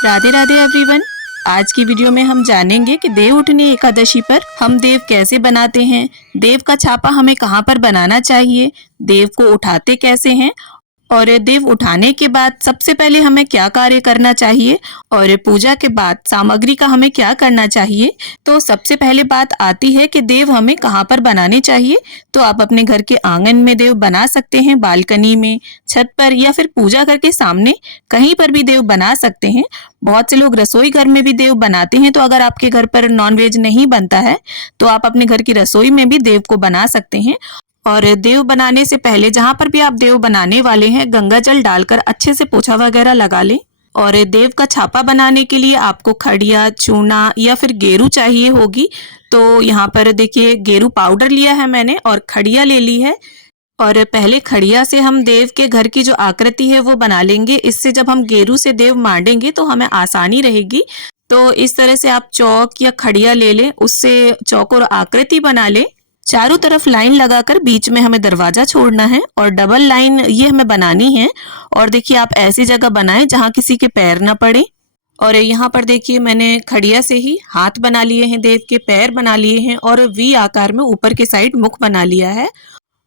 Radhe Radhe everyone. आज की video में हम जानेंगे कि देव उठनी एकादशी पर हम देव कैसे बनाते हैं, देव का छापा हमें कहाँ पर बनाना चाहिए, देव को उठाते कैसे हैं और देव उठाने के बाद सबसे पहले हमें क्या कार्य करना चाहिए और पूजा के बाद सामग्री का हमें क्या करना चाहिए। तो सबसे पहले बात आती है कि देव हमें कहाँ पर बनाने चाहिए। तो आप अपने घर के आंगन में देव बना सकते हैं, बालकनी में, छत पर या फिर पूजा घर के सामने, कहीं पर भी देव बना सकते हैं। बहुत से लोग रसोई घर में भी देव बनाते हैं। तो अगर आपके घर पर नॉनवेज नहीं बनता है तो आप अपने घर की रसोई में भी देव को बना सकते हैं। और देव बनाने से पहले जहां पर भी आप देव बनाने वाले हैं, गंगा जल डालकर अच्छे से पोछा वगैरह लगा लें। और देव का छापा बनाने के लिए आपको खड़िया, चूना या फिर गेरू चाहिए होगी। तो यहाँ पर देखिए गेरू पाउडर लिया है मैंने और खड़िया ले ली है। और पहले खड़िया से हम देव के घर की जो आकृति है वो बना लेंगे। इससे जब हम गेरू से देव मांडेंगे तो हमें आसानी रहेगी। तो इस तरह से आप चौक या खड़िया ले लें, उससे चौक और आकृति बना लें। चारों तरफ लाइन लगाकर बीच में हमें दरवाजा छोड़ना है और डबल लाइन ये हमें बनानी है। और देखिए आप ऐसी जगह बनाएं जहां किसी के पैर न पड़े। और यहाँ पर देखिए मैंने खड़िया से ही हाथ बना लिए हैं, देव के पैर बना लिए हैं और वी आकार में ऊपर के साइड मुख बना लिया है।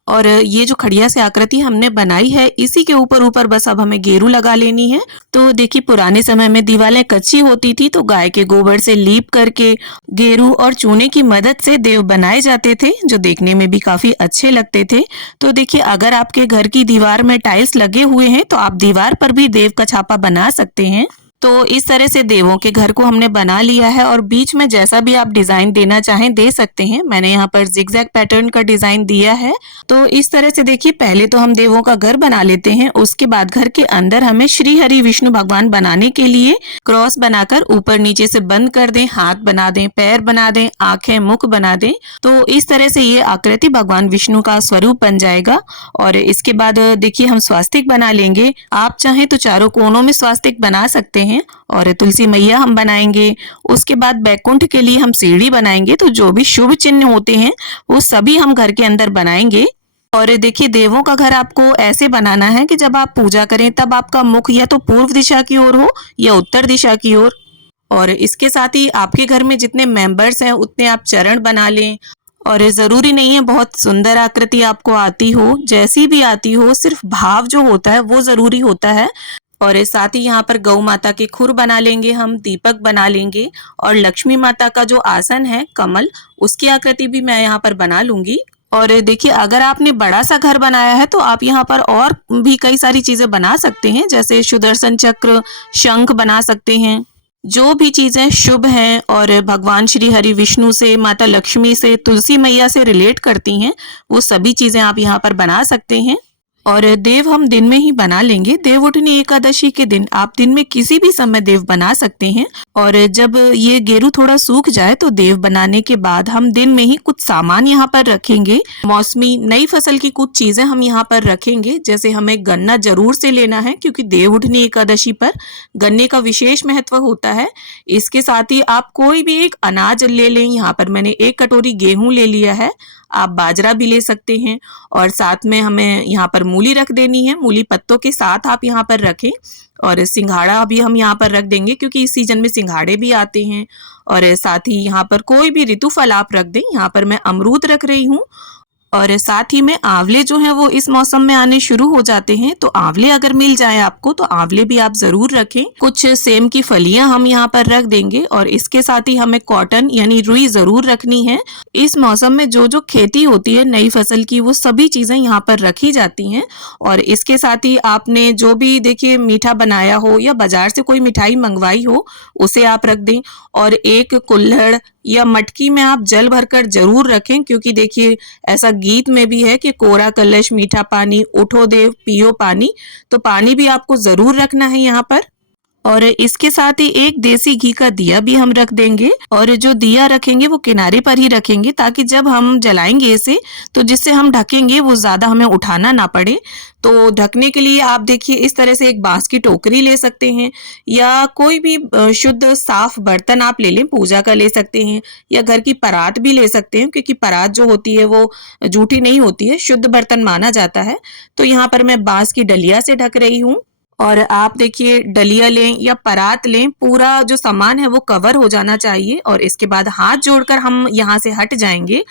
और ये जो खड़िया से आकृति हमने बनाई है, इसी के ऊपर ऊपर बस अब हमें गेरू लगा लेनी है। तो देखिए पुराने समय में दीवारें कच्ची होती थी तो गाय के गोबर से लीप करके गेरू और चूने की मदद से देव बनाए जाते थे, जो देखने में भी काफी अच्छे लगते थे। तो देखिए अगर आपके घर की दीवार में टाइल्स लगे हुए हैं तो आप दीवार पर भी देव का छापा बना सकते हैं। तो इस तरह से देवों के घर को हमने बना लिया है और बीच में जैसा भी आप डिजाइन देना चाहें दे सकते हैं। मैंने यहाँ पर जिगजैग पैटर्न का डिजाइन दिया है। तो इस तरह से देखिए पहले तो हम देवों का घर बना लेते हैं, उसके बाद घर के अंदर हमें श्री हरि विष्णु भगवान बनाने के लिए क्रॉस बनाकर ऊपर नीचे से बंद कर दें, हाथ बना दें, पैर बना दें, आंखें, मुख बना दें। तो इस तरह से ये आकृति भगवान विष्णु का स्वरूप बन जाएगा। और इसके बाद देखिए हम स्वास्तिक बना लेंगे। आप चाहें तो चारों कोनों में स्वास्तिक बना सकते हैं। और तुलसी मैया हम बनाएंगे। उसके बाद बैकुंठ के लिए हम सीढ़ी बनाएंगे। तो जो भी शुभ चिन्ह होते हैं वो सभी हम घर के अंदर बनाएंगे। और देखिए देवों का घर आपको ऐसे बनाना है कि जब आप पूजा करें तब आपका मुख या तो पूर्व दिशा की ओर हो या उत्तर दिशा की ओर। और इसके साथ ही आपके घर में जितने मेंबर्स हैं उतने आप चरण बना लें। और जरूरी नहीं है बहुत सुंदर आकृति आपको आती हो, जैसी भी आती हो, सिर्फ भाव जो होता है वो जरूरी होता है। और साथ ही यहाँ पर गौ माता के खुर बना लेंगे, हम दीपक बना लेंगे। और लक्ष्मी माता का जो आसन है कमल, उसकी आकृति भी मैं यहाँ पर बना लूंगी। और देखिए अगर आपने बड़ा सा घर बनाया है तो आप यहाँ पर और भी कई सारी चीजें बना सकते हैं, जैसे सुदर्शन चक्र, शंख बना सकते हैं। जो भी चीजें शुभ हैं और भगवान श्री हरि विष्णु से, माता लक्ष्मी से, तुलसी मैया से रिलेट करती हैं, वो सभी चीजें आप यहाँ पर बना सकते हैं। और देव हम दिन में ही बना लेंगे। देव उठनी एकादशी के दिन आप दिन में किसी भी समय देव बना सकते हैं। और जब ये गेरू थोड़ा सूख जाए तो देव बनाने के बाद हम दिन में ही कुछ सामान यहाँ पर रखेंगे। मौसमी नई फसल की कुछ चीजें हम यहाँ पर रखेंगे, जैसे हमें गन्ना जरूर से लेना है क्योंकि देव उठनी एकादशी पर गन्ने का विशेष महत्व होता है। इसके साथ ही आप कोई भी एक अनाज ले लें। यहाँ पर मैंने 1 कटोरी गेहूं ले लिया है, आप बाजरा भी ले सकते हैं। और साथ में हमें यहाँ पर मूली रख देनी है, मूली पत्तों के साथ आप यहाँ पर रखें। और सिंघाड़ा भी हम यहाँ पर रख देंगे क्योंकि इस सीजन में सिंघाड़े भी आते हैं। और साथ ही यहाँ पर कोई भी ऋतु फल आप रख दें। यहाँ पर मैं अमरूद रख रही हूँ। और साथ ही में आंवले जो हैं वो इस मौसम में आने शुरू हो जाते हैं, तो आंवले अगर मिल जाए आपको तो आंवले भी आप जरूर रखें। कुछ सेम की फलियां हम यहाँ पर रख देंगे। और इसके साथ ही हमें कॉटन यानी रुई जरूर रखनी है। इस मौसम में जो जो खेती होती है नई फसल की, वो सभी चीजें यहाँ पर रखी जाती हैं। और इसके साथ ही आपने जो भी देखिए मीठा बनाया हो या बाजार से कोई मिठाई मंगवाई हो उसे आप रख दें। और एक कुल्हड़ या मटकी में आप जल भरकर जरूर रखें, क्योंकि देखिए ऐसा गीत में भी है कि कोरा कलश मीठा पानी, उठो देव पियो पानी। तो पानी भी आपको जरूर रखना है यहाँ पर। और इसके साथ ही एक देसी घी का दिया भी हम रख देंगे। और जो दिया रखेंगे वो किनारे पर ही रखेंगे, ताकि जब हम जलाएंगे इसे तो जिससे हम ढकेंगे वो ज्यादा हमें उठाना ना पड़े। तो ढकने के लिए आप देखिए इस तरह से एक बांस की टोकरी ले सकते हैं, या कोई भी शुद्ध साफ बर्तन आप ले लें, पूजा का ले सकते हैं, या घर की परात भी ले सकते हैं, क्योंकि परात जो होती है वो जूठी नहीं होती है, शुद्ध बर्तन माना जाता है। तो यहाँ पर मैं बांस की डलिया से ढक रही हूँ। और आप देखिए डलिया लें या परात लें, पूरा जो सामान है वो कवर हो जाना चाहिए और इसके बाद हाथ जोड़कर हम यहाँ से हट जाएंगे।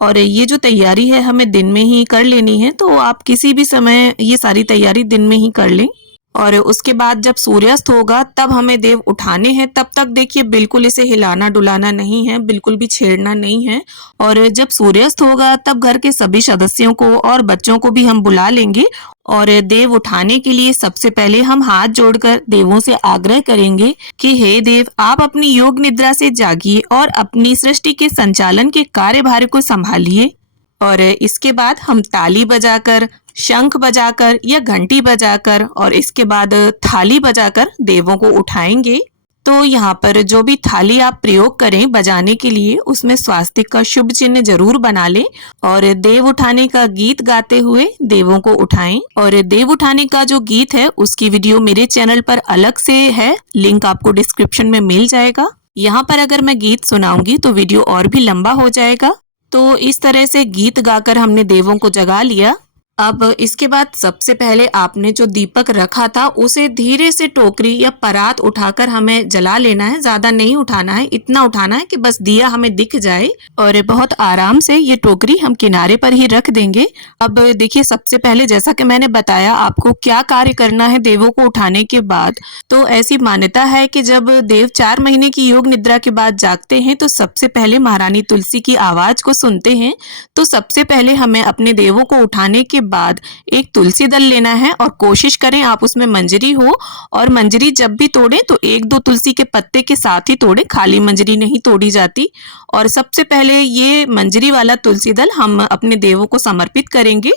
और ये जो तैयारी है हमें दिन में ही कर लेनी है, तो आप किसी भी समय ये सारी तैयारी दिन में ही कर लें। और उसके बाद जब सूर्यास्त होगा तब हमें देव उठाने हैं। तब तक देखिए बिल्कुल इसे हिलाना डुलाना नहीं है, बिल्कुल भी छेड़ना नहीं है। और जब सूर्यास्त होगा तब घर के सभी सदस्यों को और बच्चों को भी हम बुला लेंगे और देव उठाने के लिए सबसे पहले हम हाथ जोड़कर देवों से आग्रह करेंगे कि हे देव, आप अपनी योग निद्रा से जागिए और अपनी सृष्टि के संचालन के कार्यभार को संभालिए। और इसके बाद हम ताली बजाकर, शंख बजाकर या घंटी बजाकर और इसके बाद थाली बजाकर देवों को उठाएंगे। तो यहाँ पर जो भी थाली आप प्रयोग करें बजाने के लिए उसमें स्वास्तिक का शुभ चिन्ह जरूर बना लें और देव उठाने का गीत गाते हुए देवों को उठाएं। और देव उठाने का जो गीत है उसकी वीडियो मेरे चैनल पर अलग से है, लिंक आपको डिस्क्रिप्शन में मिल जाएगा। यहाँ पर अगर मैं गीत सुनाऊंगी तो वीडियो और भी लंबा हो जाएगा। तो इस तरह से गीत गाकर हमने देवों को जगा लिया। अब इसके बाद सबसे पहले आपने जो दीपक रखा था उसे धीरे से टोकरी या परात उठाकर हमें जला लेना है। ज्यादा नहीं उठाना है, इतना उठाना है कि बस दिया हमें दिख जाए और बहुत आराम से ये टोकरी हम किनारे पर ही रख देंगे। अब देखिए सबसे पहले जैसा कि मैंने बताया आपको क्या कार्य करना है देवों को उठाने के बाद। तो ऐसी मान्यता है कि जब देव 4 महीने की योग निद्रा के बाद जागते हैं तो सबसे पहले महारानी तुलसी की आवाज को सुनते हैं। तो सबसे पहले हमें अपने देवों को उठाने के बाद एक तुलसी दल लेना है और कोशिश करें आप उसमें मंजरी हो, और मंजरी जब भी तोड़े तो 1-2 तुलसी के पत्ते के साथ ही तोड़े, खाली मंजरी नहीं तोड़ी जाती। और सबसे पहले ये मंजरी वाला तुलसी दल हम अपने देवों को समर्पित करेंगे।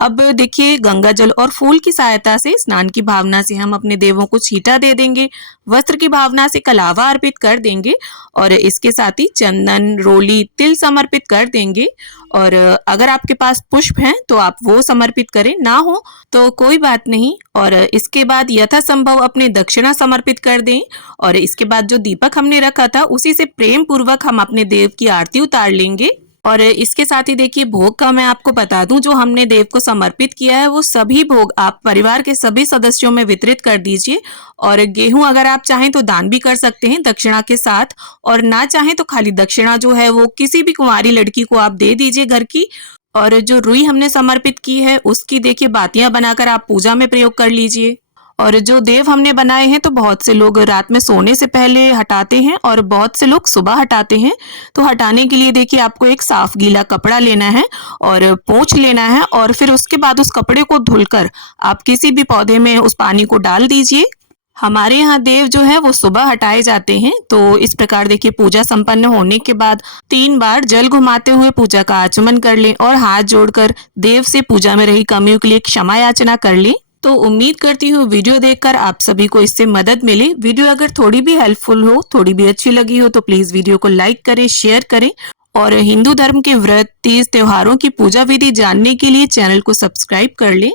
अब देखिए गंगा जल और फूल की सहायता से स्नान की भावना से हम अपने देवों को छींटा दे देंगे, वस्त्र की भावना से कलावा अर्पित कर देंगे और इसके साथ ही चंदन, रोली, तिल समर्पित कर देंगे। और अगर आपके पास पुष्प हैं तो आप वो समर्पित करें, ना हो तो कोई बात नहीं। और इसके बाद यथासंभव अपने दक्षिणा समर्पित कर दें और इसके बाद जो दीपक हमने रखा था उसी से प्रेम पूर्वक हम अपने देव की आरती उतार लेंगे। और इसके साथ ही देखिए भोग का मैं आपको बता दूं, जो हमने देव को समर्पित किया है वो सभी भोग आप परिवार के सभी सदस्यों में वितरित कर दीजिए। और गेहूं अगर आप चाहें तो दान भी कर सकते हैं दक्षिणा के साथ, और ना चाहें तो खाली दक्षिणा जो है वो किसी भी कुंवारी लड़की को आप दे दीजिए घर की। और जो रुई हमने समर्पित की है उसकी देखिए बातियां बनाकर आप पूजा में प्रयोग कर लीजिए। और जो देव हमने बनाए हैं तो बहुत से लोग रात में सोने से पहले हटाते हैं और बहुत से लोग सुबह हटाते हैं। तो हटाने के लिए देखिए आपको एक साफ गीला कपड़ा लेना है और पोंछ लेना है और फिर उसके बाद उस कपड़े को धुलकर आप किसी भी पौधे में उस पानी को डाल दीजिए। हमारे यहाँ देव जो है वो सुबह हटाए जाते हैं। तो इस प्रकार देखिए पूजा संपन्न होने के बाद 3 बार जल घुमाते हुए पूजा का आचमन कर लें और हाथ जोड़कर देव से पूजा में रही कमियों के लिए क्षमा याचना कर लें। तो उम्मीद करती हूँ वीडियो देखकर आप सभी को इससे मदद मिले। वीडियो अगर थोड़ी भी हेल्पफुल हो, थोड़ी भी अच्छी लगी हो तो प्लीज वीडियो को लाइक करें, शेयर करें और हिंदू धर्म के व्रत, तीज, त्योहारों की पूजा विधि जानने के लिए चैनल को सब्सक्राइब कर लें।